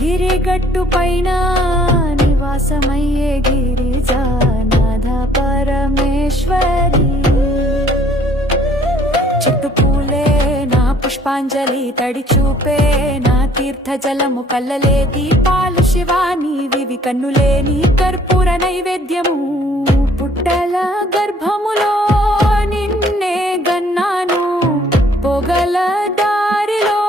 గిరిగట్టు పైన నివాసమయ్యే గిరిజానాథ పరమేశ్వరి. చుట్టు పూలే నా పుష్పాంజలి తడి చూపే నా తీర్థ జలము కల్లలే దీపాలు శివాని వివి కన్నులేని కర్పూర నైవేద్యము. పుట్టల గర్భములో నిన్నే గన్నాను పొగల దారిలో